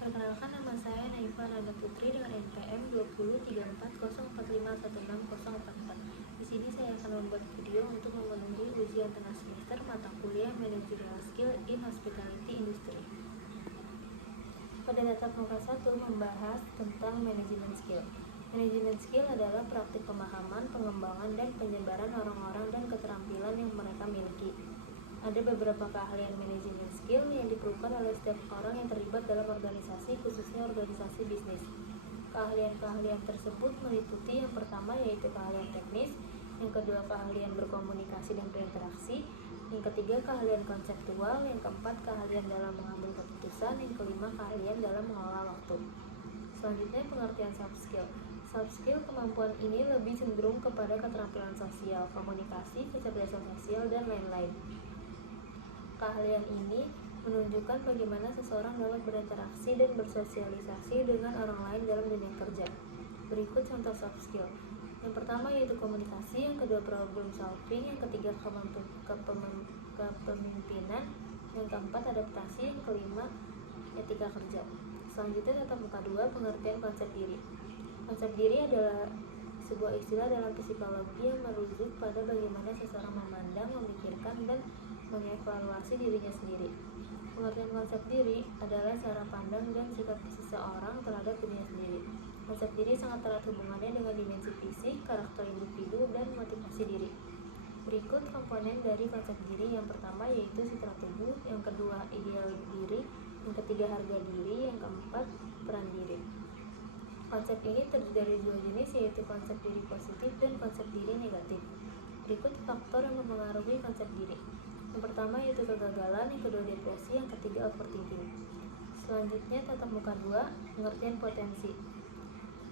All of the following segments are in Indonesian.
Perkenalkan, nama saya Naifa Nanda Putri dengan NPM 203404516044. Di sini saya akan membuat video untuk memenuhi ujian tengah semester mata kuliah Managerial Skill in Hospitality Industry. Pada tatap muka 1 membahas tentang manajemen skill. Manajemen skill adalah praktik pemahaman, pengembangan, dan penyebaran orang-orang dan keterampilan yang mereka miliki. Ada beberapa keahlian manajemen skill yang diperlukan oleh setiap orang yang terlibat dalam organisasi, khususnya organisasi bisnis. Keahlian-keahlian tersebut meliputi yang pertama yaitu keahlian teknis, yang kedua keahlian berkomunikasi dan berinteraksi, yang ketiga keahlian konseptual, yang keempat keahlian dalam mengambil keputusan, yang kelima keahlian dalam mengelola waktu. Selanjutnya pengertian soft skill. Soft skill kemampuan ini lebih cenderung kepada keterampilan sosial, komunikasi, kecerdasan sosial, dan lain-lain. Keahlian ini menunjukkan bagaimana seseorang dapat berinteraksi dan bersosialisasi dengan orang lain dalam dunia kerja. Berikut contoh soft skill. Yang pertama yaitu komunikasi, yang kedua problem solving, yang ketiga kepemimpinan, yang keempat adaptasi, yang kelima etika kerja. Selanjutnya tatap muka 2, pengertian konsep diri. Konsep diri adalah sebuah istilah dalam psikologi yang merujuk pada bagaimana seseorang memandang, memikirkan, dan mengevaluasi dirinya sendiri. Pengertian konsep diri adalah cara pandang dan sikap seseorang terhadap dirinya sendiri. Konsep diri sangat erat hubungannya dengan dimensi fisik, karakter individu, dan motivasi diri. Berikut komponen dari konsep diri. Yang pertama yaitu citra tubuh, yang kedua ideal diri, yang ketiga harga diri, yang keempat peran diri. Konsep ini terdiri dari dua jenis yaitu konsep diri positif dan konsep diri negatif. Berikut faktor yang mempengaruhi konsep diri. Yang pertama yaitu kegagalan, yang kedua depresi, yang ketiga overthinking. Selanjutnya tatap muka 2, pengertian potensi.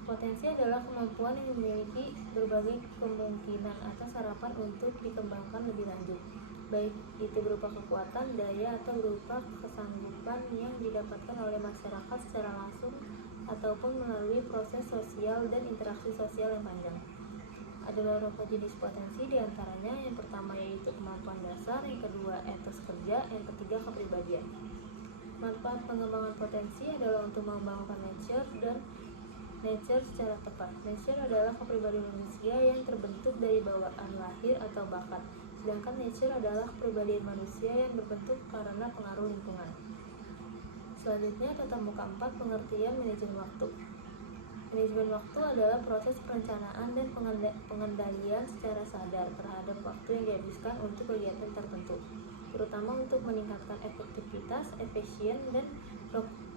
Potensi adalah kemampuan yang memiliki berbagai kemungkinan atau harapan untuk dikembangkan lebih lanjut, baik itu berupa kekuatan, daya, atau berupa kesanggupan yang didapatkan oleh masyarakat secara langsung ataupun melalui proses sosial dan interaksi sosial yang panjang. Ada beberapa jenis potensi diantaranya. Yang pertama yaitu kemampuan dasar, yang kedua etos kerja, yang ketiga kepribadian. Manfaat pengembangan potensi adalah untuk mengembangkan nature secara tepat. Nature adalah kepribadian manusia yang terbentuk dari bawaan lahir atau bakat, sedangkan nature adalah kepribadian manusia yang berbentuk karena pengaruh lingkungan. Selanjutnya tatap muka 4, pengertian manajemen waktu. Manajemen waktu adalah proses perencanaan dan pengendalian secara sadar terhadap waktu yang dihabiskan untuk kegiatan tertentu, terutama untuk meningkatkan efektivitas, efisien, dan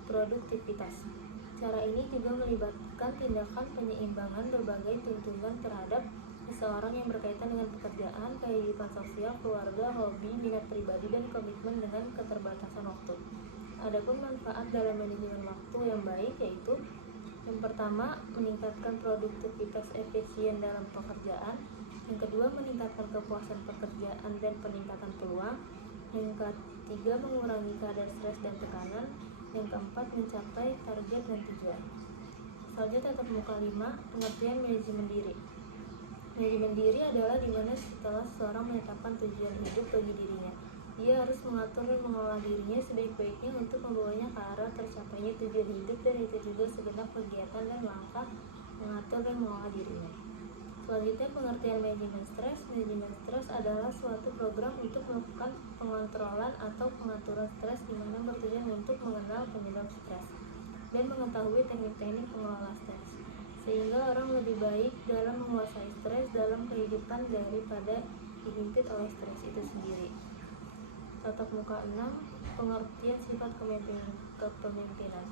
produktivitas. Cara ini juga melibatkan tindakan penyeimbangan berbagai tuntutan terhadap seseorang yang berkaitan dengan pekerjaan, kehidupan sosial, keluarga, hobi, minat pribadi, dan komitmen dengan keterbatasan waktu. Adapun manfaat dalam manajemen waktu yang baik yaitu yang pertama, meningkatkan produktivitas efisien dalam pekerjaan. Yang kedua, meningkatkan kepuasan pekerjaan dan peningkatan peluang. Yang ketiga, mengurangi kadar stres dan tekanan. Yang keempat, mencapai target dan tujuan. Selanjutnya tatap muka 5, pengertian manajemen diri. Manajemen diri adalah dimana setelah seseorang menetapkan tujuan hidup bagi dirinya, dia harus mengatur dan mengelola dirinya sebaik-baiknya untuk membawanya ke arah tercapainya tujuan hidup, dan itu juga segenap kegiatan dan langkah mengatur dan mengelola dirinya. Selanjutnya pengertian manajemen stres. Manajemen stres adalah suatu program untuk melakukan pengontrolan atau pengaturan stres di mana bertujuan untuk mengenal penyebab stres dan mengetahui teknik-teknik pengelola stres, sehingga orang lebih baik dalam menguasai stres dalam kehidupan daripada dihimpit oleh stres itu sendiri. Tatap muka 6, pengertian sifat kepemimpinan.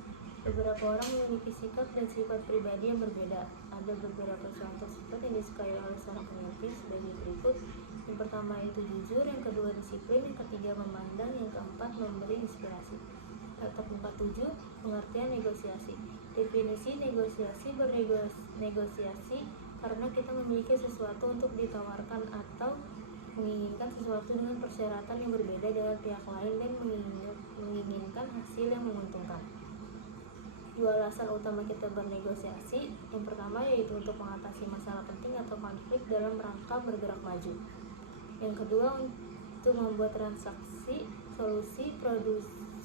Beberapa orang memiliki sikap dan sifat pribadi yang berbeda. Ada beberapa contoh sifat yang disukai oleh seorang pemimpin sebagai berikut. Yang pertama itu jujur, yang kedua disiplin, yang ketiga memandang, yang keempat memberi inspirasi. Tatap muka 7, pengertian negosiasi. Definisi negosiasi: bernegosiasi karena kita memiliki sesuatu untuk ditawarkan atau menginginkan sesuatu dengan persyaratan yang berbeda dengan pihak lain dan menginginkan hasil yang menguntungkan. Dua alasan utama kita bernegosiasi. Yang pertama yaitu untuk mengatasi masalah penting atau konflik dalam rangka bergerak maju. Yang kedua untuk membuat transaksi, solusi,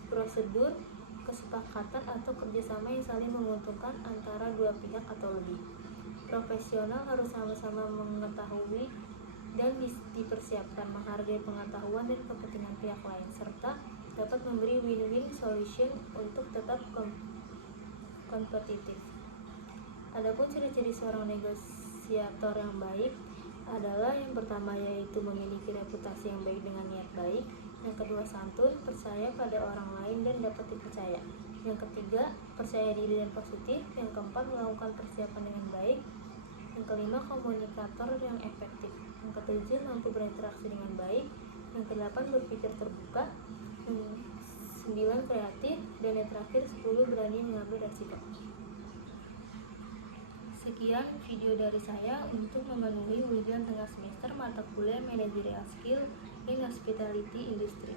prosedur, kesepakatan atau kerjasama yang saling menguntungkan antara dua pihak atau lebih. Profesional harus sama-sama mengetahui dan dipersiapkan, menghargai pengetahuan dan kepentingan pihak lain, serta dapat memberi win-win solution untuk tetap kompetitif. Adapun ciri-ciri seorang negosiator yang baik adalah yang pertama yaitu memiliki reputasi yang baik dengan niat baik, yang kedua santun, percaya pada orang lain dan dapat dipercaya, yang ketiga percaya diri dan positif, yang keempat melakukan persiapan dengan baik, yang kelima komunikator yang efektif, yang ketujuh mampu berinteraksi dengan baik, yang kedelapan berpikir terbuka, yang 9 kreatif, dan yang terakhir 10 berani mengambil resiko. Sekian video dari saya untuk memenuhi ujian tengah semester mata kuliah Managerial Skill in Hospitality Industry.